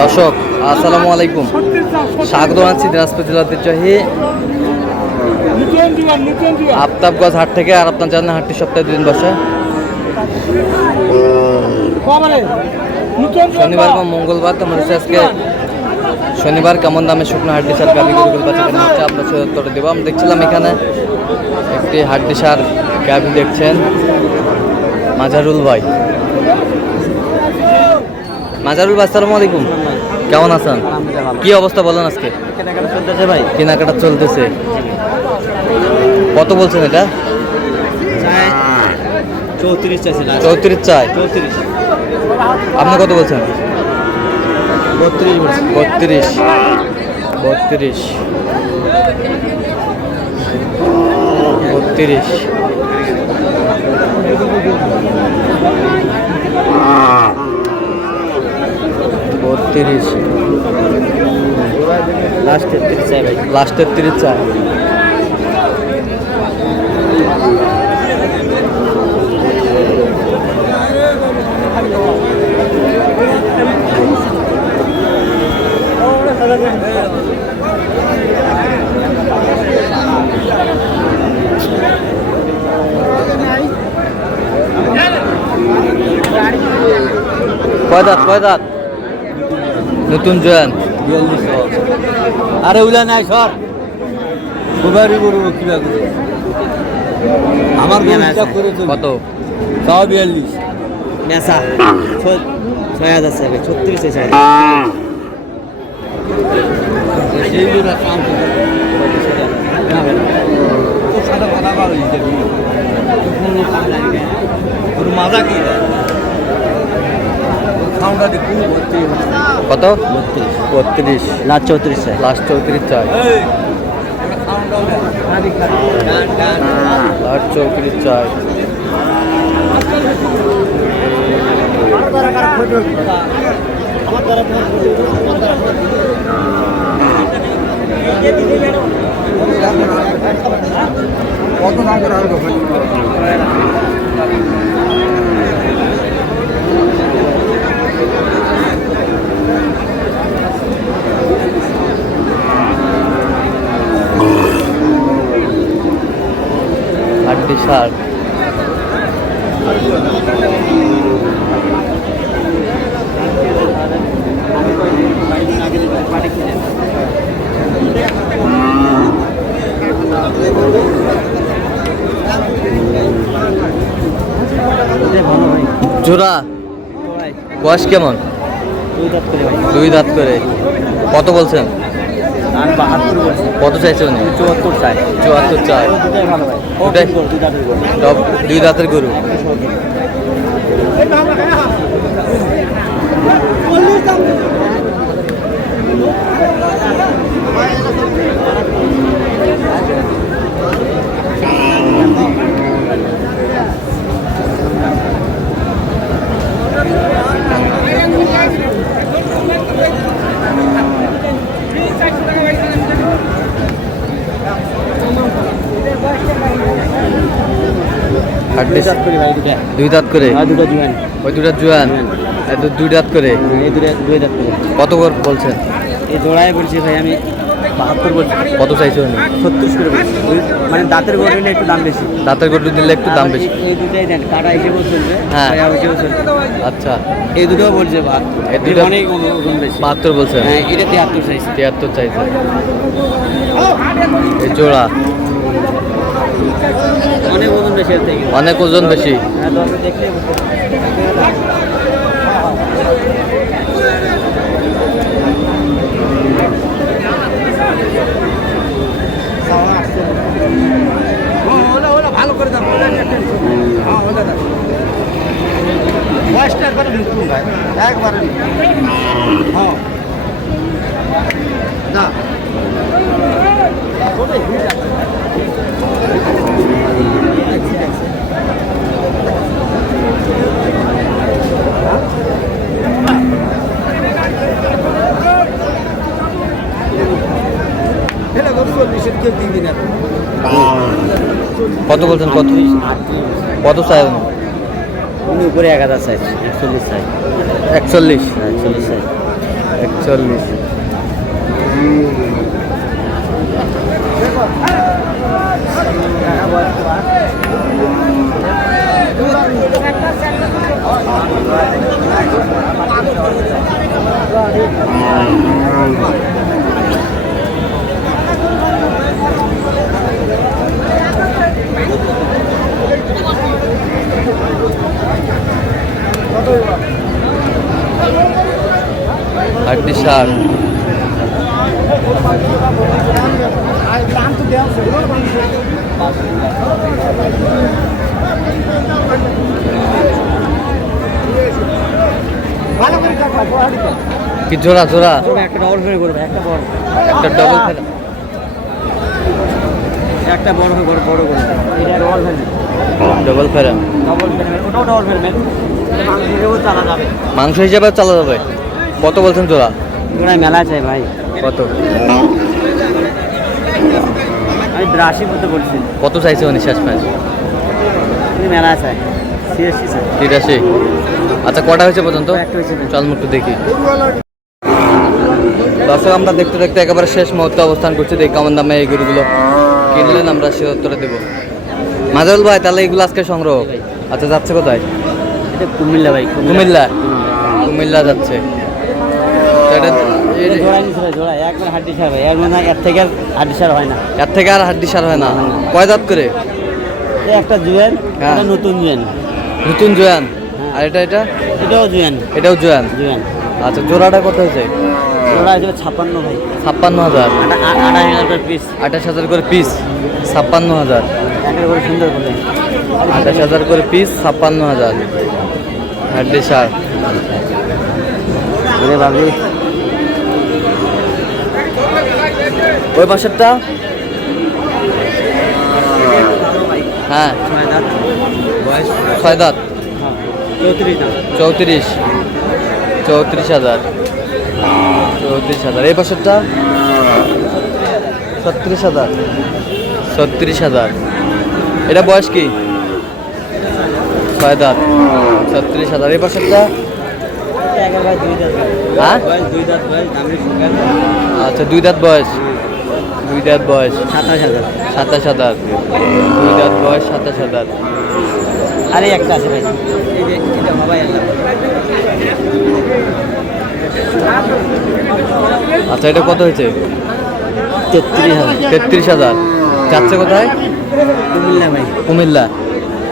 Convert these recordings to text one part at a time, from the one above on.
দর্শক আসসালামু আলাইকুম, স্বাগত জানাচ্ছি দিনাজপুর জেলার ঐতিহ্যবাহী আফতাবগঞ্জ হাট থেকে। আর আপনার জানেন হাটটি সপ্তাহে 2 দিন বসে, শনিবার বা মঙ্গলবার। তেমন আজকে শনিবার কেমন দামে শুকনো হাড্ডি সার গাভি গরুগুলো বাচ্চাখানে হচ্ছে আপনার সে উত্তর দেবো। আমি দেখছিলাম এখানে একটি হাড্ডি সার গাভি দেখছেন মাজারুল ভাই। মাজারুল ভাই আসসালামু আলাইকুম, কেমন আছেন? কি অবস্থা বলেন আজকে? চলতেছে ভাই, কেনাকাটা চলতেছে। কত বলছেন এটা? 34 চাইছে। 34 চাই। 34। আপনি কত বলছেন? 32 বলছি। 32। 32। 32। লাস্ট 33 চাই ভাই। লাস্ট 33 চাই। কয় দাঁত? নতুন জয়ান। আরে উলা নাই সর কুবারি গরু কিলা করে আমার গরুটা করে কত? 42 মেসা 6000 চাইবে। 36 চাইবে। সেই গরু কাম করে তো সাদা পাতা বার হই যাবে কোনো কাম লাগে গরু মাজা কি খাউন্ডা দি কোন ভর্তি কত? 32। লাস্ট 34 চাই। লাস্ট 34 চাই। লাস্ট 34 চাই। কত দাম করে হবে? হাড্ডি সার। জোড়া বয়স কেমন? 2 দাঁত করে। কত বলছেন? কত চাইছে উনি? 74 চাই। 74 চাই। ওটাই 2 দাঁতের গরু। হাড্ডি 2 দাঁত করে। দুটো জুয়ান। ওই দুটা জোয়ান। 2 দাঁত করে। এই দুই দাঁত করে। কত করে বলছেন? এই জোড়ায় বলছি ভাই আমি 72 বলছি। কত চাইছে উনি? 36 করে বলছি। মানে দাঁতের গরু নিলে একটু দাম বেশি। দাঁতের গরু দিলে একটু দাম বেশি। এই দুটাই দেন, কাটা হিসেবে চলবে। হ্যাঁ। হিসেবে চলবে। আচ্ছা, এই দুটো বলছে এই দুটো অনেক ওজন বেশি। 72 বলছেন। হ্যাঁ, এটা 73 চাইছে। 73 চাইছে। এই জোড়া অনেক ওজন বেশি এর থেকে। অনেক ওজন বেশি। হ্যাঁ, দর্শক দেখলে ভালো করে দাও। একবারে হ্যাঁ না কত বলছেন? কত কত চাই উনি? উনি উপরে 1000 চাই, 41 চাই। 41। 41। হাড্ডি সার কি জোড়া জোড়া একটা ডবল ফের করবে, একটা বড়, একটা ডবল ফেরা একটা বড় হয়ে বড় বড় করবে। এটা ডবল ফের, ডবল ফেরা ডবল ফের, ওটাও ডবল ফের মেন। মাংস হিসেবেও চালা যাবে। মাংস হিসাবে চালা যাবে। কত বলছেন জোড়া? জোড়ায় মেলা চাই ভাই, কত? আমি 82 মতো বলছি। কত চাইছে উনি শেষ ম্যাচ? মেলা চাই, 86 চাই। 83। আচ্ছা কটা হয়েছে পর্যন্ত? একটা হয়েছে। চল একটু দেখি। দর্শক আমরা দেখতে দেখতে একেবারে শেষ মুহূর্তে অবস্থান করছি। দেখি কেমন দামে এই গরুগুলো কিনলেন, আমরা সে উত্তরে দেবো। মাজল ভাই তাহলে এগুলো আজকে সংগ্রহ। আচ্ছা যাচ্ছে কোথায়? এটা কুমিল্লা ভাই, কুমিল্লা। কুমিল্লা যাচ্ছে। তো এটা জোড়াই নিছিল, জোড়াই একবার হাড্ডি সার ভাই, এর মনে হয় এর থেকে আর হাড্ডি সার হয় না। এর থেকে আর হাড্ডি সার হয় না। কয় দাঁত করে? এটা একটা জুয়েন, হ্যাঁ। এটা নতুন জুয়েন, নতুন জোয়ান। আর এটা এটা এটাও জুয়েন, এটাও জোয়ান। জুয়েন। আচ্ছা জোড়াটা কত হয়েছে? জোড়া হিসেবে 56 ভাই, 56,000। 28,000 করে পিস, 28,000 করে পিস, 56,000। একটা করে সুন্দর করে 28,000 করে পিস, 56,000। হাড্ডি সার। ওরে বাবলি। ওই পাশেরটা? হ্যাঁ 6 দাঁত, বয়স 6 দাঁত, 34 দাঁত, 34। 34,000। 34,000। এই পাশেরটা? 36,000। 36,000। এটা বয়স কি? 6 দাঁত, 36,000। এই পাশেরটা? একের ভাই 2 দাঁত, হ্যাঁ বয়স 2 দাঁত, বয়স দামে সুগার। আচ্ছা 2 দাঁত বয়স, 2 দাঁত বয়স, 27,000। 27,000। 2 দাঁত বয়স, 27,000। আরে একটা আছে ভাই, এই যে এটা বাবা এলা। আচ্ছা এটা কত হয়েছে? 33,000। 33,000। যাচ্ছে কোথায়? কুমিল্লা ভাই। কুমিল্লা।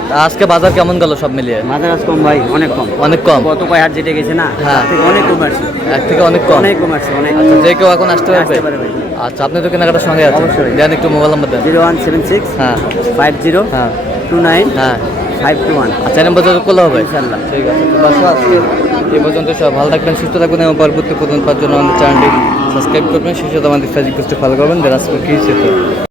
তা আজকে বাজার কেমন গেল সব মিলিয়ে? মাদারাজ কম ভাই, অনেক কম, অনেক কম। গত কয় হাট যেটা গেছে না, হ্যাঁ। তার থেকে অনেক কম আসছে, এক থেকে অনেক কম। অনেক কম আসছে, অনেক। আচ্ছা যে কেউ এখন আসতে পারবে? আসতে পারে ভাই। আচ্ছা আপনি তো কেনাকাটার সঙ্গে আছেন, অবশ্যই। দেন একটু মোবাইল নাম্বার দেন। 0176 হ্যাঁ 50 হ্যাঁ 29 হ্যাঁ 521। আচ্ছা এই নাম্বার যোগাযোগ করলে হবে? ইনশাআল্লাহ। ঠিক আছে। তো বাসা আজকে এই পর্যন্ত সব ভালো থাকবেন, সুস্থ থাকবেন এবং পরবর্তী পর্যন্ত পাওয়ার জন্য আমাদের চ্যানেলটি সাবস্ক্রাইব করবেন। সেই সাথে আমাদের ফেসবুক পেজটি ফলো করবেন। দেন আজকে কি